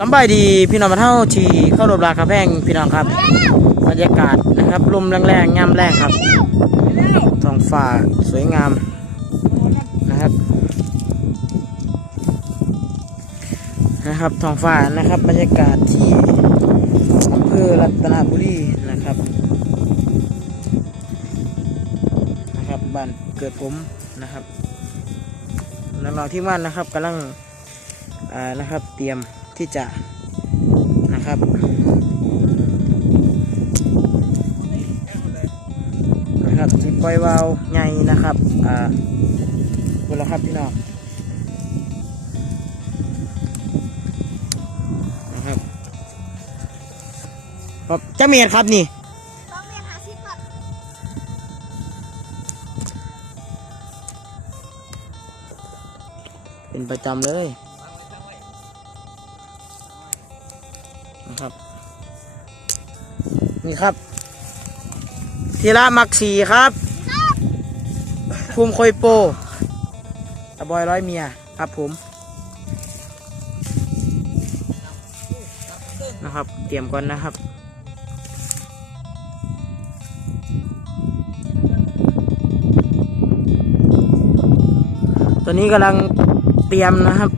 สบายดีพี่น้องมาเท่าที่เข้ารบราคาแพงพี่น้องครับบรรยากาศนะครับลมแรงๆย่ำแรงครับท้องฟ้าสวยงามนะครับนะครับท้องฟ้านะครับ บรรยากาศที่อำเภอรัตนบุรีนะครับนะครับบ้านเกิดผมนะครับน้องๆที่บ้านนะครับกำลังอ่านะครับเตรียม ที่จะนะครับ นะครับจิปล่อยวาล์วใหญ่นะครับอ่าคุณละครับพี่น้องนะครับครับจะเมียนครับนี่ต้องเรียนหาชิปก่อนเป็นประจำเลย นะครับ นี่ครับทีละมักสีครับภูมิโคยโปตะบอยร้อยเมียครับผมนะครับ เตรียมก่อนนะครับตอนนี้กำลังเตรียมนะครับ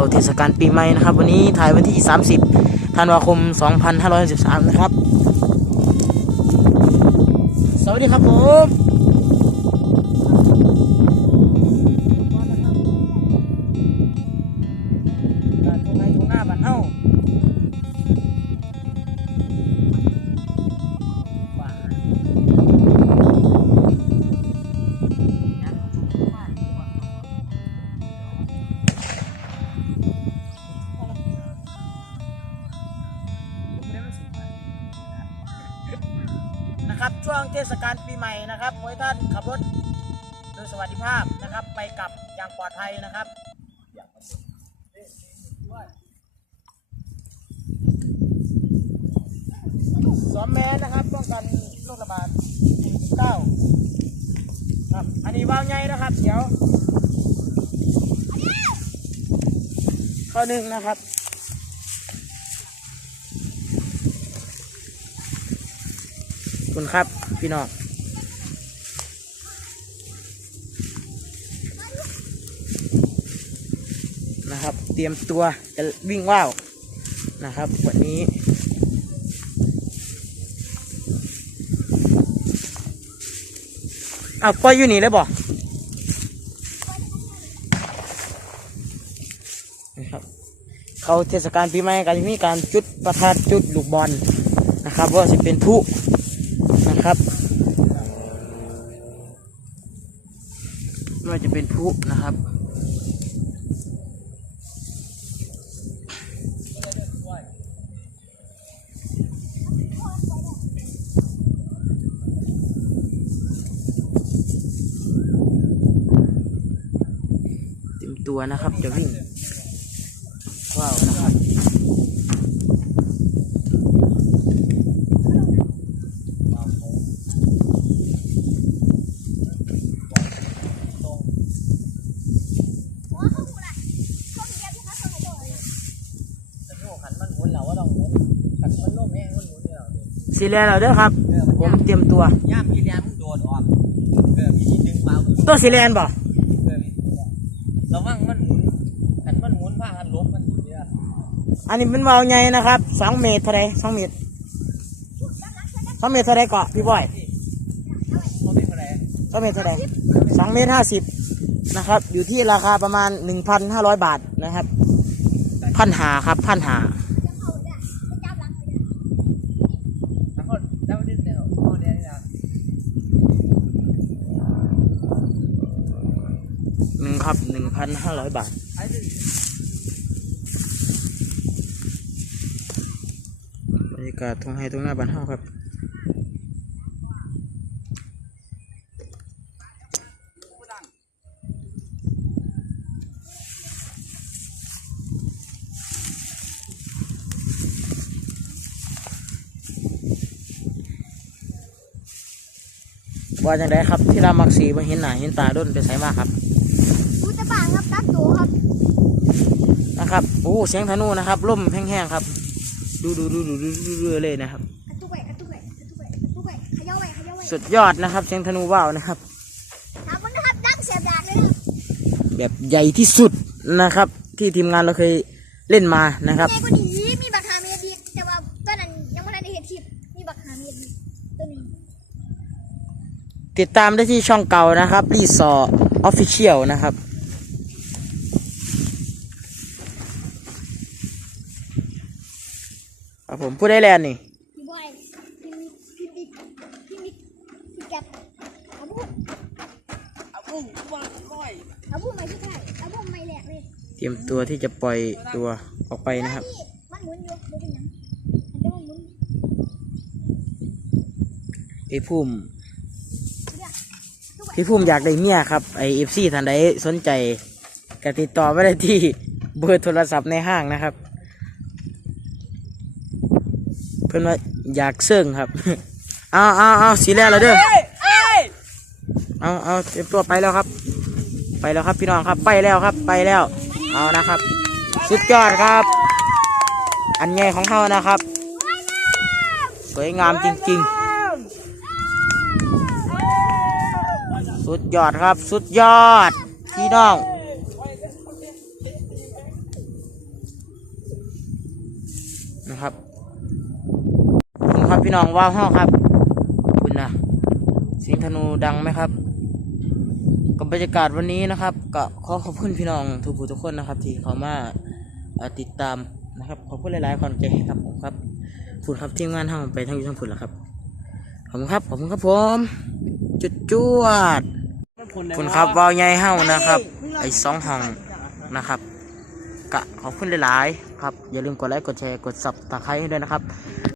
าเทศกาลปีใหม่นะครับ วันนี้ถ่ายวันที่ 30 ธันวาคม 2563 นะครับ สวัสดีครับผม นะครับช่วงเทศกาลปีใหม่นะครับขอให้ท่านขับรถโดยสวัสดิภาพนะครับ ไปกลับอย่างปลอดภัยนะครับสวมแมสนะครับป้องกันโรคระบาดโควิด19ครับอันนี้วางไงนะครับ เดี๋ยวข้อหนึ่งนะครับ ขอบ คุณครับ พี่น้องนะครับ เตรียมตัวจะวิ่งว่าวนะครับ วันนี้อาปล่อยอยู่นี่เลยบ่นะครับ เขาเทศกาลปีใหม่ก็จะมีการจุดประทัดจุดลูกบอลนะครับว่าจะเป็นพลุนะ ครับไม่ว่าจะเป็นพุนะครับเต็มตัวนะครับจะวิ่งว้าวนะครับ สีแลเราเด้อครับ ผมเตรียมตัว ย่ามพี่เลี้ยงมึงโดดออกเออมีดึงเบาตัวสีแลนบ่เออมีระวังมันหมุนกันมันหมุนผ้ากันลบมันเยอะอันนี้เป็นวาล์วใหญ่นะครับสองเมตรเท่าไรสองเมตรสองเมตรเท่าไรเกาะพี่บอยเขาเป็นอะไรสองเมตรเท่าไรสองเมตรห้าสิบนะครับ อยู่ที่ราคาประมาณหนึ่งพันห้าร้อยบาทนะครับ พันหาครับพันหาับหนึ่งพันห้าร้อยบาท บรรยากาศทงไฮตรงหน้าบ้านเฮาครับว่าจังไดครับที่รามักสีมาเห็นหน้าเห็นตาด้นเป็นไสมากครับ ครับกักตัวครับนะครับโอ้เสียงธนูนะครับล่มแห้งๆครับ ดูดูดูดูดูดูดูเลยนะครับกระตุกไว้กระตุกไว้กระตุกไว้กระตุกไว้เขย่าไว้เขย่าไว้สุดยอดนะครับ เสียงธนูว่าวนะครับถามมันนะครับดังเสียบดากเลยนะแบบใหญ่ที่สุดนะครับ ที่ทีมงานเราเคยเล่นมานะครับใหญ่กว่านี้มีบักหาเมียดีแต่ว่าตอนนั้นยังไม่ได้เห็นคลิปมีบักหาเมียดีตัวนี้ติดตามได้ที่ช่องเก่านะครับรีสอร์ออฟฟิเชียลนะครับ ครับ ผมผู้ได้แลนด์นี่พี่บอยพี่มิกพี่บิ๊กพี่มิกพี่แกปเอาบุ้มเอาบุ้งวางก้อยอาบุ้มไม่ใช่เอาบุ้มไม่แหลกเลยเตรียมตัวที่จะปล่อยตัวออกไปนะครับนี่มันหมุนอยู่ดูเป็นยังมันจะหมุนไอ้พุ่มพี่พุ่มอยากได้เมียครับไอเอฟซีท่านใดสนใจกติดต่อไม่ได้ที่เบอร์โทรศัพท์ในห้างนะครับ เพื่อนว่าอยากเสื่องครับ เอาเอาเอาสีแรกแล้วเด้อเอ้ยเอ้ยเอาเอาเตรียมตัวไปแล้วครับ ไปแล้วครับพี่น้องครับไปแล้วครับไปแล้ว เอานะครับ สุดยอดครับ อันใหญ่ของเฮานะครับ สวยงามจริง ๆ สุดยอดครับ สุดยอดพี่น้อง พี่น้องว้าวห้าครับคุณนะเสียงธนูดังไหมครับ กับบรรยากาศวันนี้นะครับ ก็ขอขอบคุณพี่น้องทุกผู้ทุกคนนะครับ ที่เขามาติดตามนะครับขอบคุณหลายๆความใจให้ครับผมครับขอบคุณครับทีมงานห้องไปทั้งยุทั้งผุนแล้วครับขอบคุณครับขอบคุณครับผมจุดจวดคุณครับวาวใหญ่เฮ้านะครับ ไอ้สองห้องนะครับกะขอบคุณหลาย ๆ ครับ อย่าลืมกดไลค์ กดแชร์ กดซับตะไคร้ให้ด้วยนะครับ